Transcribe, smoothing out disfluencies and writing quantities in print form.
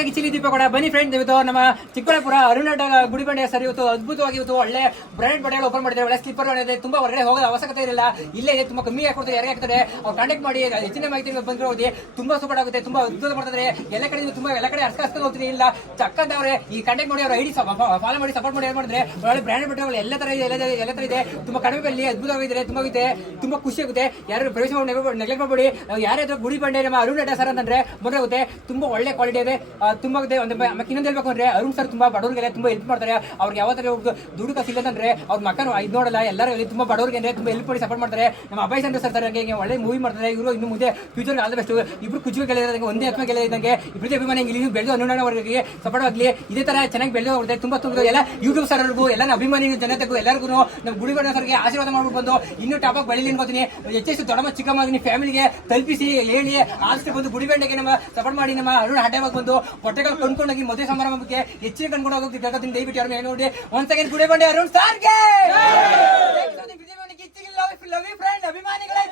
ಸಕ್ಕತ್ತಾಗಿ chilli ದೀಪ ಕೂಡ ಬನ್ನಿ friend. ಇವತ್ತು ನಮ್ಮ ಚಿಕ್ಕಬಳ್ಳಾಪುರ ಅರುಣಾಟ ಗುಡಿಬಂಡೆ ಸರ್ ಇವತ್ತು ಅದ್ಭುತವಾಗಿ ಇವತ್ತು ಒಳ್ಳೆ ಬ್ರಾಂಡೆಡ್ ಬಟ್ಟೆಗಳು ಓಪನ್ ಮಾಡಿದ್ದಾರೆ. ಒಳ್ಳೆ ಸ್ಲಿಪ್ಪರ್ ಇದೆ, ತುಂಬಾ ಹೊರಗಡೆ ಹೋಗೋದು ಅವಶ್ಯಕತೆ ಇರಲಿಲ್ಲ, ಇಲ್ಲೇ ಇದೆ, ತುಂಬಾ ಕಮ್ಮಿ ಹಾಕೊಡ್ತಾರೆ, ಯಾರಿಗೆ ಹಾಕ್ತಾರೆ ಅವ್ರು ಕಾಂಟ್ಯಾಕ್ಟ್ ಮಾಡಿ ಹೆಚ್ಚಿನ ಮಾಹಿತಿ ಬಂದಿರೋದು ತುಂಬಾ ಸೂಪರ್ ಆಗುತ್ತೆ, ತುಂಬಾ ಅದ್ಭುತ ಮಾಡ್ತಾರೆ. ಎಲ್ಲ ಕಡೆ ತುಂಬಾ ಎಲ್ಲ ಕಡೆ ಅರ್ಸ್ಕೊಂಡು ಹೋಗ್ತೀನಿ ಇಲ್ಲ ಚಕ್ಕಂತವ್ರೆ ಈ ಕಾಂಟ್ಯಾಕ್ಟ್ ಮಾಡಿ ಅವ್ರ ಐಡಿ ಫಾಲೋ ಮಾಡಿ ಸಪೋರ್ಟ್ ಮಾಡಿ ಏನ್ ಮಾಡಿದ್ರೆ ಒಳ್ಳೆ ಬ್ರಾಂಡೆಡ್ ಬಟ್ಟೆಗಳು ಎಲ್ಲ ತರ ಇದೆ, ಎಲ್ಲ ತರ ಇದೆ, ತುಂಬಾ ಕಡಿಮೆ ಬೆಲೆ ಅದ್ಭುತವಾಗಿದೆ, ತುಂಬಾ ಇದೆ, ತುಂಬಾ ಖುಷಿ ಆಗುತ್ತೆ. ಯಾರು ಪ್ರವೇಶ ನೆಗ್ಲೆಕ್ಟ್ ಮಾಡಬೇಡಿ. ಯಾರಾದ್ರೂ ಗುಡಿ ಬಂಡೆ ನಮ್ಮ ಅರುಣ್ ನಟ ಸರ್ ಅಂತಂದ್ರೆ ಮೊದಲಾಗುತ್ತೆ, ತುಂಬಾ ಒಳ್ಳೆ ಕ್ವಾಲಿಟಿ ಇದೆ, ತುಂಬಾ ಇದೆ. ಇನ್ನೊಂದು ಹೇಳ್ಬೇಕು ಅಂದ್ರೆ ಅರುಣ್ ಸರ್ ತುಂಬಾ ಬಡವರಿಗೆಲ್ಲ ತುಂಬಾ ಹೆಲ್ಪ್ ಮಾಡ್ತಾರೆ. ಅವ್ರಿಗೆ ಯಾವ ತರ ದುಡ್ಡು ಕಾಸು ಇಲ್ಲ ಅಂದ್ರೆ ಅವ್ರ ಮಕ್ಕಳು ಇದು ನೋಡಲ್ಲ, ಎಲ್ಲರೂ ತುಂಬಾ ಬಡವರಿಗೆ ಅಂದ್ರೆ ತುಂಬಾ ಹೆಲ್ಪ್ ಮಾಡಿ ಸಪೋರ್ಟ್ ಮಾಡ್ತಾರೆ. ನಮ್ಮ ಅಭಯ್ ಚಂದ್ರ ಸರ್ ಒಳ್ಳೆ ಮೂವಿ ಮಾಡ್ತಾರೆ. ಇವರು ಇನ್ನು ಮುಂದೆ ಫ್ಯೂಚರ್ ಆಲ್ ದ ಬೆಸ್ಟ್. ಇಬ್ರು ಕುಚುಗೆ ಗೆಳೆಯರಂಗೆ ಒಂದೇ ಆತ್ಮ ಗೆಳೆಯ ಇದ್ದಂಗೆ ಇಬ್ಬರಿಗೆ ಅಭಿಮಾನಿ ಇಲ್ಲಿ ಬೆಳೆದು ಅನುಣ್ಣವರಿಗೆ ಸಪೋರ್ಟ್ ಆಗಲಿ, ಇದೇ ತರ ಚೆನ್ನಾಗಿ ಬೆಳೆದು ಹೋಗುತ್ತೆ. ತುಂಬಾ ಎಲ್ಲ ಯೂಟ್ಯೂಬ್ ಸರ್ಗೂ ಎಲ್ಲ ಅಭಿಮಾನಿ ಜನತೆಗೂ ಎಲ್ಲರಿಗೂ ನಮ್ಮ ಗುಡಿಬಂಡೆ ಸರ್ಗೆ ಆಶೀರ್ವಾದ ಮಾಡ್ಬಿಟ್ಟು ಬಂದು ಇನ್ನೂ ಟಾಪ್ ಬೆಳಿಲಿ ಅನ್ಕೋತೀನಿ. ಹೆಚ್ಚೆಷ್ಟು ದೊಡ್ಡ ಚಿಕ್ಕಮ್ಮ ಫ್ಯಾಮಿಲಿಗೆ ತಲುಪಿಸಿ ಹೇಳಿ ಆಲ್ಸ್ಟ್ ಬಂದು ಗುಡಿಬಂಡೆಗೆ ನಮ್ಮ ಸಪೋರ್ಟ್ ಮಾಡಿ ನಮ್ಮ ಅರುಣ್ ಹಡ್ಡವಾಗಿ ಬಂದು ಹೊಟ್ಟೆಗಳು ಕೊಂಡ್ಕೊಂಡೋಗಿ ಮದುವೆ ಸಮಾರಂಭಕ್ಕೆ ಹೆಚ್ಚಿನ ಕಣ್ಕೊಂಡು ಹೋಗಿ ಜಗತ್ತಿನ ದಯವಿಟ್ಟು ಯಾರು ನೋಡಿ ಒಂದ್ ಸೆಕೆಂಡ್ ಗುಡಿಬಂಡೆ ಅರುಣ್ ಸಾರ್ಗೆ ಅಭಿಮಾನಿಗಳೇ